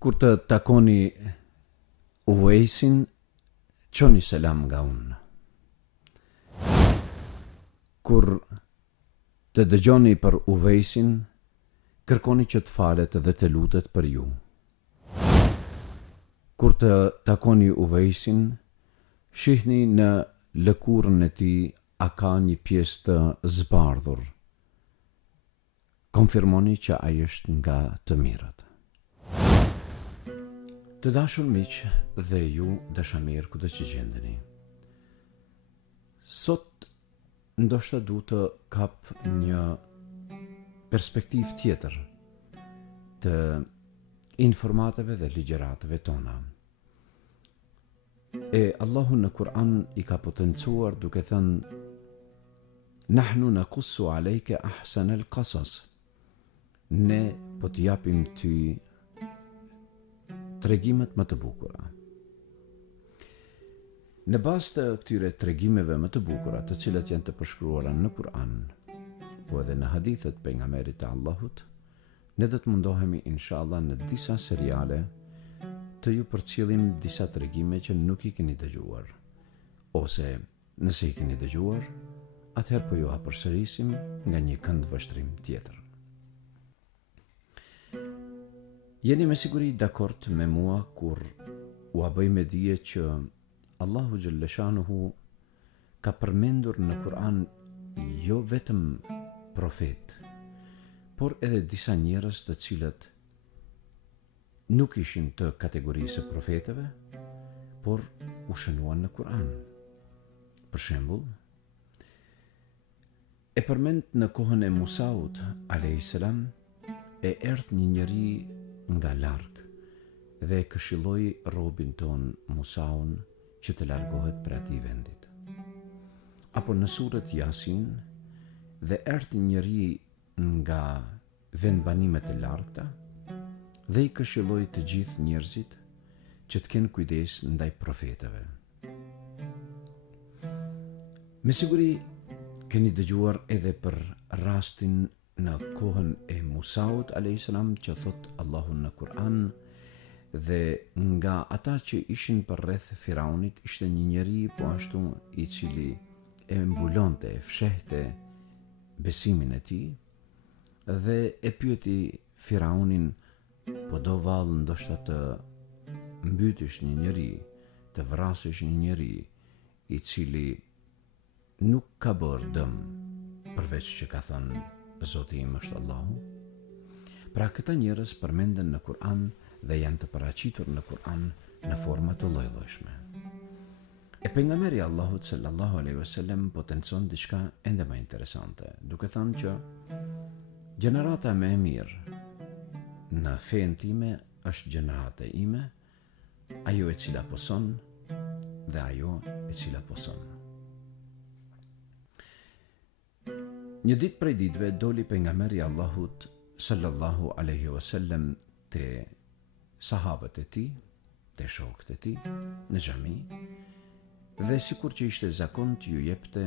Kur të takoni Uvejsin, qoni selam nga unë. Kur të dëgjoni për Uvejsin, kërkoni që të falet dhe të lutet për ju. Kur të takoni Uvejsin, shihni në lëkurën e tij a ka një pjesë të zbardhur. Konfirmoni që ai është nga të mirët. Të dashur miq dhe ju dashamirë kudo që gjendeni. Sot ndoshta du të kap një perspektivë tjetër të informatave dhe ligjëratave tona. E Allahu në Kur'an i ka potencuar duke thënë: Nahnu naqussu alejke ahsan al-qasas. Ne po të japim ty tregimet më të bukura. Në bazë të këtyre tregimeve më të bukura, të cilat janë të përshkruara në Kur'an, po edhe në hadithet pejgamberit të Allahut, ne do të mundohemi inshallah në disa seriale të ju përcjellim disa tregime që nuk i keni dëgjuar, ose nëse i keni dëgjuar, atëherë po ju përsërisim nga një kënd vështrim tjetër. Jeni me siguri dakord me mua kur u bëj me dije që Allahu Gjellëshanuhu ka përmendur në Kur'an jo vetëm profet, por edhe disa njerëz të cilët nuk ishin të kategorisë profetëve, por u shënuan në Kur'an. Për shembull, e përmend në kohën e Musaut a.s. e erdh një njeri nga larg dhe këshilloi robin ton Musaun që të largohet për atij vendit. Apo në surët Yasin, dhe erdhi një njeri nga vendbanimet e largta dhe i këshilloi të gjithë njerëzit që të kenë kujdes ndaj profetëve. Me siguri keni dëgjuar edhe për rastin në kohën e Musaut a.s. që thot Allahu në Kur'an, dhe nga ata që ishin për rreth Firaunit ishte një njeri po ashtu i cili e mbulonte, e fshehte besimin e tij dhe e pyeti Firaunin: po do vallë ndoshta të mbytysh një njeri, të vrasësh një njeri i cili nuk ka bërë dëm përveç që ka thënë Zoti im është Allahu? Pra këta njerëz përmenden në Kur'an dhe janë të paraqitur në Kur'an në forma të lloj-llojshme. E pejgamberi Allahut sallallahu alaihi wasallam potencon diçka ende më interesante, duke thënë që gjenerata më e mirë në fen time është gjenerata ime, ajo e cila poson dhe ajo e cila poson. Një ditë prej ditëve doli pejgamberi Allahut sallallahu alaihi wasallam te sahabët e tij, te shokët e tij në xhami, dhe sikur që ishte zakon t'ju jepte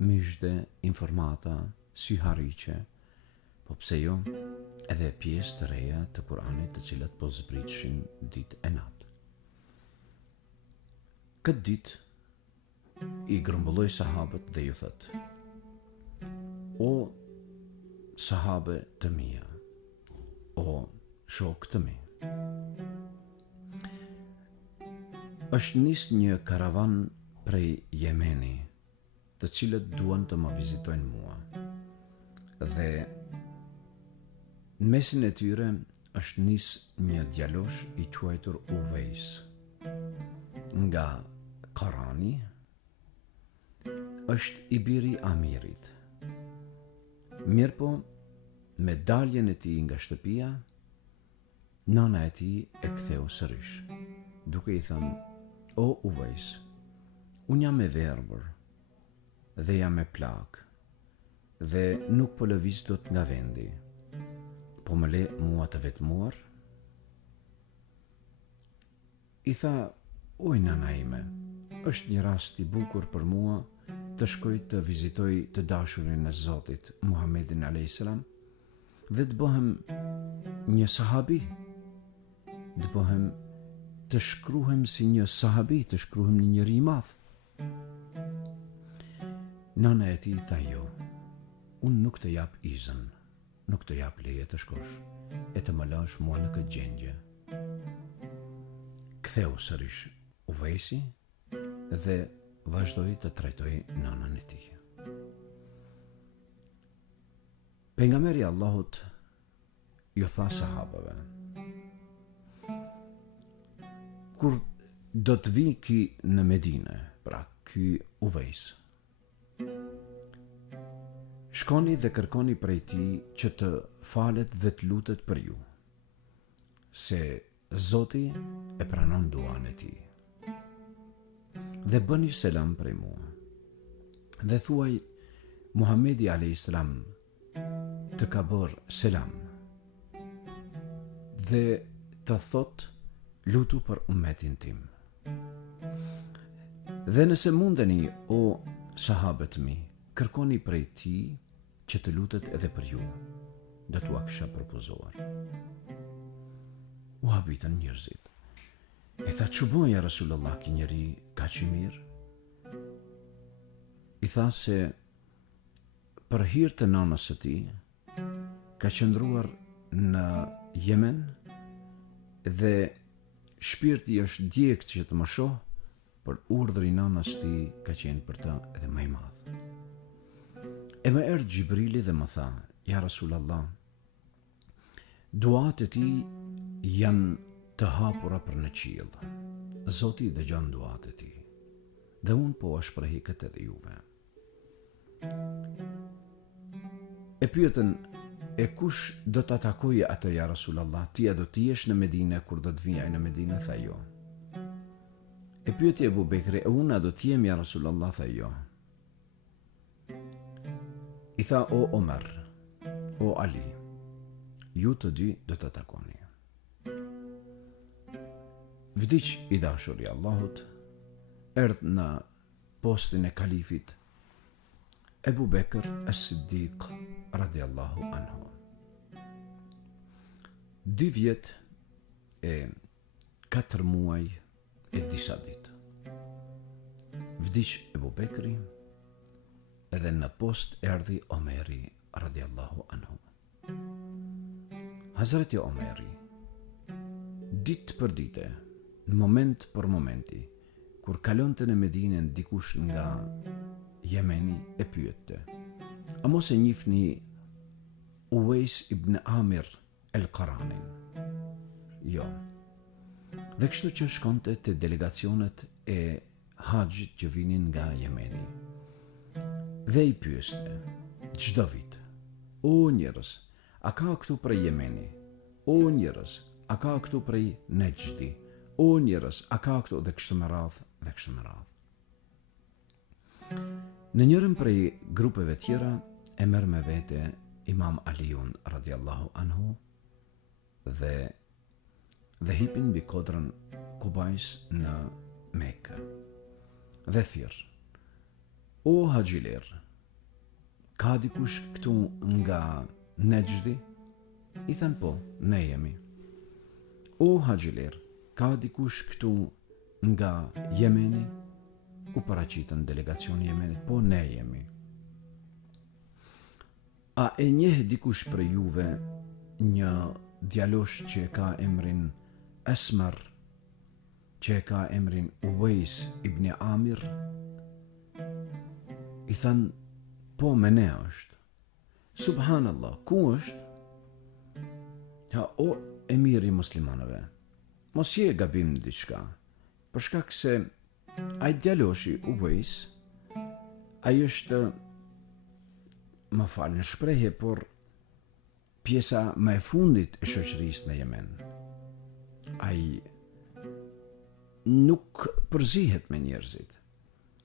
myshde, informata, syhariqe, po pse jo, edhe pjesë të reja të Kur'anit të cilat po zbritshin ditë e natë. Këtë ditë i grumbulloi sahabët dhe ju thot: O sahabe të mia, o shok të mi, është nis një karavan prej Jemeni, të cilët duan të më vizitojnë mua, dhe në mesin e tyre është nis një djalosh i quajtur Uvejs. Nga Karani është i biri Amirit. Mirëpo, me daljen e tij nga shtëpia, nana e tij e ktheu sërish, duke i thënë: O Uvejs, unë jam e verbër dhe jam e plak dhe nuk po lëviz dot nga vendi, po më le mua të vetmuar? I tha: Oj nana ime, është një rast i bukur për mua të shkoj të vizitoj të dashurin e Zotit Muhammedin a.s. dhe të bëhem një sahabi, të bëhem të shkruhem si një sahabi, të shkruhem një njeri i madh. Nana e tij tha jo, unë nuk të jap izën, nuk të jap leje të shkosh e të më lash mua në këtë gjendje. Ktheu sërish Uvejsi dhe vazhdoi të trajtoi nanën e tij. Pejgamberi Allahut ju tha sahabëve: kur do të vi ky në Medine, pra ky Uvejs, shkoni dhe kërkoni prej tij që të falet dhe të lutet për ju, se Zoti e pranon duan e tij. Dhe bëni selam prej mua. Dhe thuaj Muhamedi a.s. të ka bërë selam. Dhe të thot lutu për ummetin tim. Dhe nëse mundeni, o sahabët mi, kërkoni prej tij që të lutet edhe për ju, do t'ua kisha propozuar. U habitën njerëzit. E tha, që bën ja Rasulullah, ki njeri ka që mirë? I tha se për hir të nanës së tij ka qëndruar në Yemen dhe shpirti është djegt që të më shoh, për urdhri nanës tij ka qenë për të edhe më i madh. E më erdhi Gjibrili dhe më tha, ja Rasulullah, duat e tij janë të hapura për në qiell. Zoti dëgjon duat e tij. Dhe unë po shprehi këtë edhe juve. E pyetën, e kush do të atakojë atë ja Rasulullah? Ti do të jesh në Medinë kur do të vijaj në Medinë? Tha jo. E pyeti Ebu Bekri, e unë do të jem ja Rasulullah? Tha jo. I tha, o Omer, o Ali, ju të dy do të atakoni. Vdiq i dashur i Allahut, erdh në postin e kalifit Ebu Bekr as-Siddiq radiallahu anhu. 2 vjet e 4 muaj e disa ditë. Vdiq Ebu Bekri edhe në post erdhi Omeri radiallahu anhu. Hazreti Omeri, ditë për dite, në moment për momenti, kur kalonte në Medinën dikush nga Jemeni, e pyette, a mos e njihni Uwejs ibn Amir el-Qaranin? Jo. Dhe kështu që shkonte te delegacionet e haxhit që vinin nga Jemeni. Dhe i pyeste, çdo vit, o njerëz, a ka këtu prej Jemeni? O njerëz, a ka këtu prej Nejdi? O njerëz, a ka këtu? Dhe kështu me radhë, dhe kështu me radhë. Në njërën prej grupeve tjera e merr me vete Imam Aliun radiallahu anhu dhe hipin mbi kodrën Kubajs në Mekë. Dhe thirr, o haxhiler, ka dikush këtu nga Nejdi? I than po, ne jemi. O haxhiler, ka dikush këtu nga Jemeni? U paraqitën delegacioni Jemenit, po ne jemi. A e njeh dikush për juve një djalosh që ka emrin Esmer, që ka emrin Uwejs ibn Amir? I than, po me ne është. Subhanallah, ku është? Ja, o emiri muslimanëve, mos je gabim diçka, për shkak se ai djaloshi Uwejs, ai është, më falë në shprehje, por pjesa më e fundit e shoqërisë në Yemen. Ai nuk përzihet me njerëzit.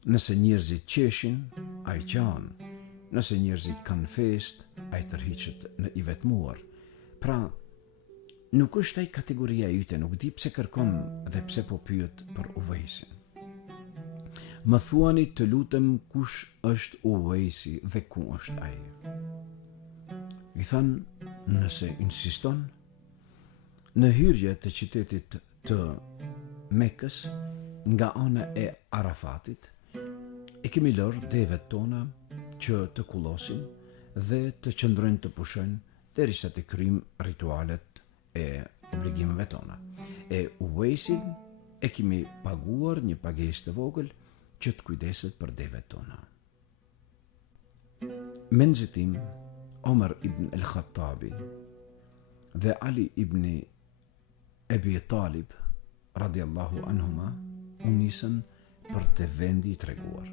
Nëse njerëzit qeshin, ai qan. Nëse njerëzit kanë fest, ai tërhiqet në i vetmuar. Pra, nuk është ai kategoria yte, nuk di pse kërkon dhe pse po pyet për Uwejsin. Më thuani të lutem kush është Uwejsi dhe ku është ai. I than, nëse insiston, në hyrje të qytetit të Mekës nga ana e Arafatit, e kemi lërë devet tona që të kullosin dhe të qëndrojnë të pushojnë derisa të kryjmë ritualet e obligimeve tona. E Uwaisin e kemi paguar një pagesë të vogël që të kujdeset për devet tona. Me nxitim, Omar ibn al-Khattabi dhe Ali ibn Abi Talib radiallahu anhuma u nisën për të vendi i treguar.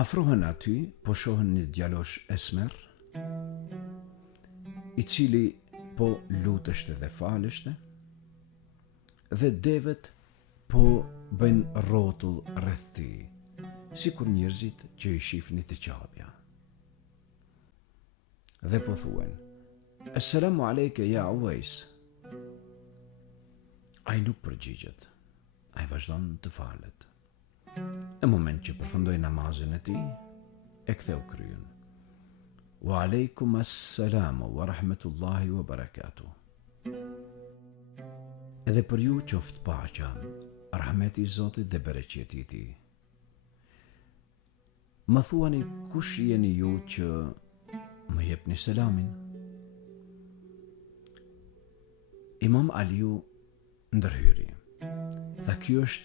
Afrohen aty, po shohen një djalosh esmer, i cili po luteshte dhe faleshte, dhe devet po bëjnë rrotull rreth tij, sikur njerëzit që i shifnin të qabja. Dhe po thuhen: "Assalamu alejke ya Uwais." Ai nuk përgjigjet. Ai vazhdon të falet. Në moment që përfundoi namazin e tij, e ktheu kryen: "Wa aleikum assalamu wa rahmetullahi wa barakatuh." Edhe për ju qoftë paqja, rahmeti i Zotit dhe bereqeti i tij. Më thuani, kush jeni ju që më jepni selamin? Imam Aliu ndërhyri. Tha, ky është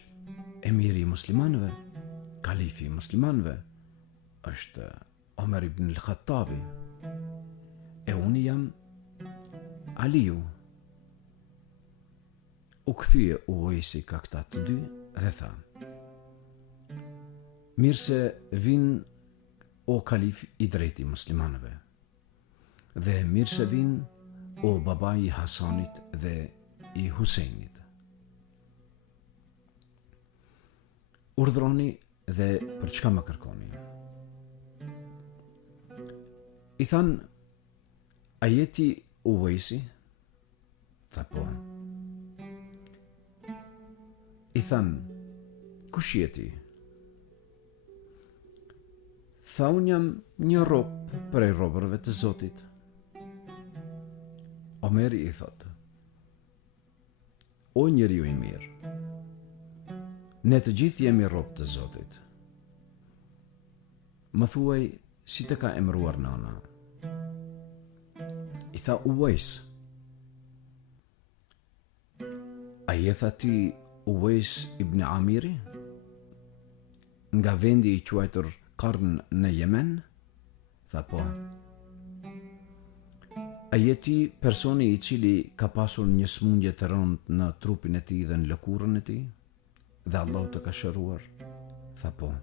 emiri i muslimanëve, kalifi i muslimanëve, është Omar ibn al-Khattabi, e unë jam Aliu. U kthye Uwaisi ka këta të dy dhe tha: "Mirë se vin o kalif i drejti muslimanëve, dhe mirë se vin o baba i Hasanit dhe i Husejnit. Urdhroni dhe për çka më kërkoni?" I than: "A jeti Uwaisi?" Tha, "Po." I than: "Kush jeti?" Tha, "Unë jam një rob prej robërve të Zotit." Omeri i thot: "O njeriu i mirë, ne të gjithë jemi rob të Zotit. Më thuaj, si të ka emëruar nana?" I tha Uwais: "A je tha ti Uwais ibn Amiri, nga vendi i quajtur Qarn në Yemen?" Tha, "Po." "A je ti personi i cili ka pasur një smundje të rëndë në trupin e tij dhe në lëkurën e tij, dhe Allah të ka shëruar?" Tha, "Po."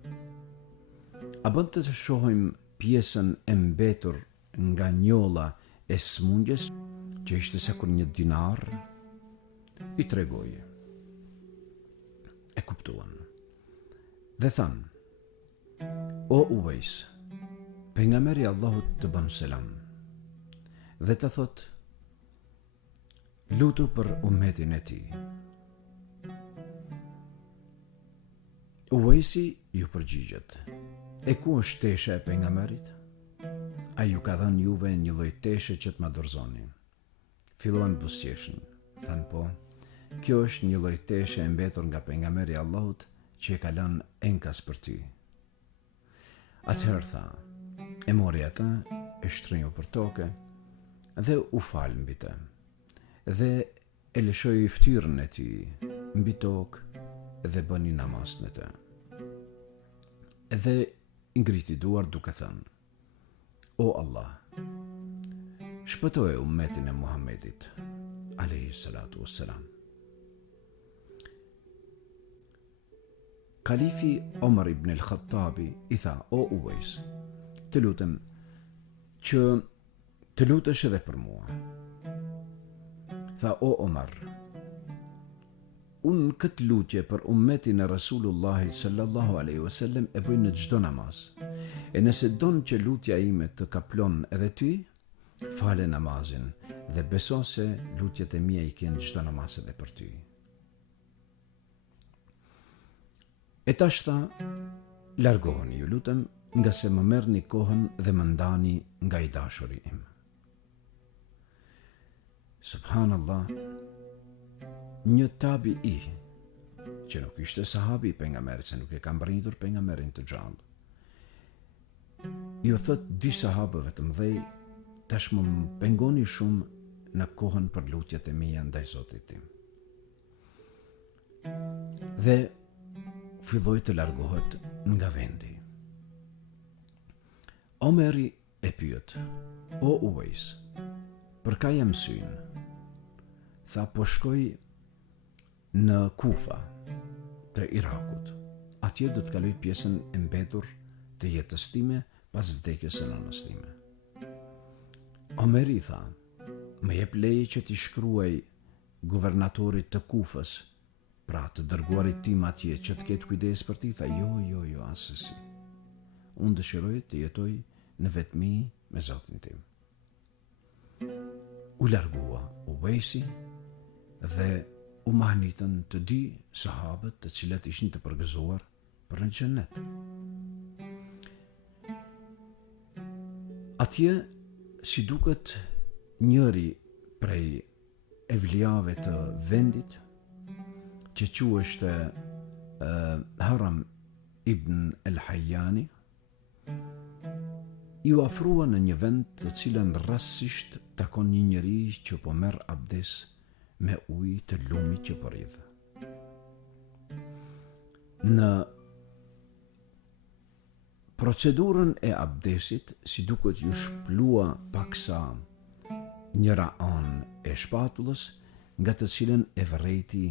"A bën të shohim pjesën e mbetur nga njolla e smundjes, që ishte sikur një dinar?" I tregoi. E kuptuan. Dhe than: "O Uwais, pejgamberi Allahut të bën selam, dhe të thot, lutu për ummetin e tij." Uwaisi ju përgjigjet: "E ku është tesha e pejgamberit? Ai ju ka dhënë juve një lloj teshe që të ma dorëzoni?" Filluan buzëqeshën. Than, "Po, kjo është një lloj teshe e mbetur nga pejgamberi Allahut që e ka lënë enkas për ty." Atëherë tha, e mori atë, e shtrënjeu për tokë dhe u fal mbi të, dhe e lëshoi fytyrën e tij mbi tokë dhe bëni namaz në të. Dhe ngriti duar duke thënë: "O Allah, shpëtoje ummetin e Muhammedit alayhi salatu wassalam." Kalifi Omar ibn al-Khattabi i tha: "O Uwais, të lutem që të lutesh edhe për mua." Tha: "O Omar, unë këtë lutje për ummetin e Rasulullahi sallallahu alaihi wasallam e bëj në çdo namaz. E nëse don që lutja ime të kaplon edhe ty, fale namazin dhe beso se lutjet e mia i kanë çdo namaz edhe për ty." E tash tha: "Largoheni, ju lutem, nga se më merrni kohën dhe më ndani nga i dashuri im." Subhanallah, një tabi'i që nuk ishte sahabi pejgamberit, se nuk e kam britur pejgamberin të gjallë, ju thot dy sahabëve të mëdhej, tashmë më pengoni shumë në kohën për lutjet e mia ndaj Zotit tim. Dhe filloi të largohet nga vendi. Omeri e pyet: "O Uwais, për ka jam synë?" Tha: "Po shkoj në Kufa të Irakut. Atje do të kaloj pjesën e mbetur të jetës time pas vdekjes së nënës time." Omeri tha: "Më jep leje që t'i shkruaj guvernatorit të Kufës, pra të dërguarit tim atje, që të ketë kujdes për ti?" Tha: Jo, asesi. Unë dëshiroj të jetoj në vetmi me Zotin tim." U largua Uwaisi dhe u mahnitën të dy sahabët të cilët ishin të përgëzuar për në xhennet. Atje, si duket, njëri prej evlijave të vendit, që quheshte Haram ibn el-Hajjani, ju afrua në një vend të cilën rastësisht takon një njeri që po merr abdes me ujë të lumit që po rridh. Në procedurën e abdesit, si duket, ju shplua paksa njëra anë e shpatullës, nga të cilën e vërrejti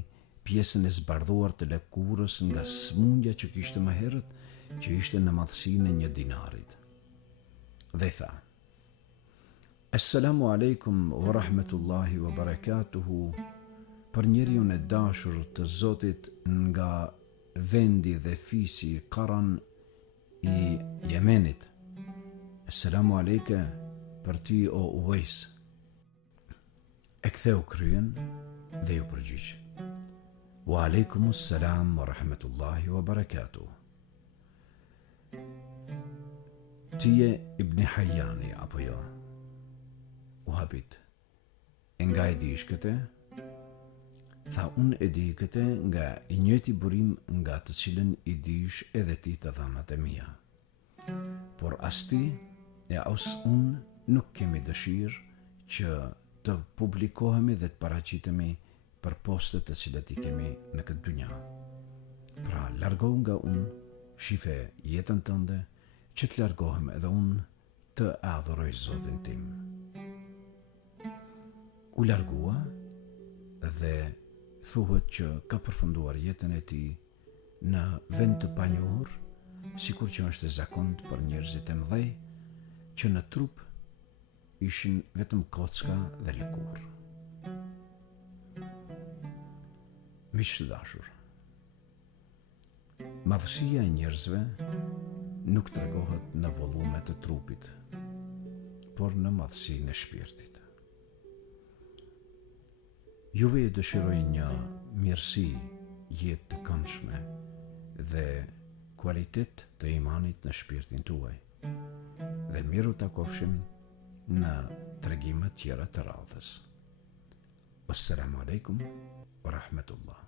pjesën e zbardhuar të lëkurës nga smundja që kishte më herët, që ishte në madhësinë e 1 dinarit. Dhe tha: "Assalamu alaikum wa rahmetullahi wa barakatuhu, për njeriun e dashur të Zotit nga vendi dhe fisi Qaran i Jemenit. Assalamu alejke për ty, o Uwais." E ktheu kryen dhe ju përgjigj: "Wa alejkumus salam wa rahmetullahi wa barakatuh. Ti je Ibn Hajjani apo jo?" U hapit: "E nga e dish këte?" Tha: "Unë e di këte nga i njëjti burim nga të cilën i dish edhe ti të dhanat e mia. Por as ti e as unë nuk kemi dëshirë që të publikohemi dhe të paraqitemi për postet të cilat i kemi në këtë dynja. Pra, largohu nga unë, shife jetën tënde, që të largohem edhe unë të adhuroj Zotin tim." U largua dhe thuhet që ka përfunduar jetën e tij në vend të panjohur, sikur që është zakont për njerëzit e mëdhej që në trup ishin vetëm kocka dhe lëkur. Miq të dashur, madhësia e njerëzve nuk tregohet në volume të trupit, por në madhësinë e shpirtit. Juve dëshiroj një mirësi, jetë të këndshme dhe kualitet të imanit në shpirtin tuaj. Dhe miru takofshim në tregime tjera të radhës. Assalamu alaikum wa rahmetullah.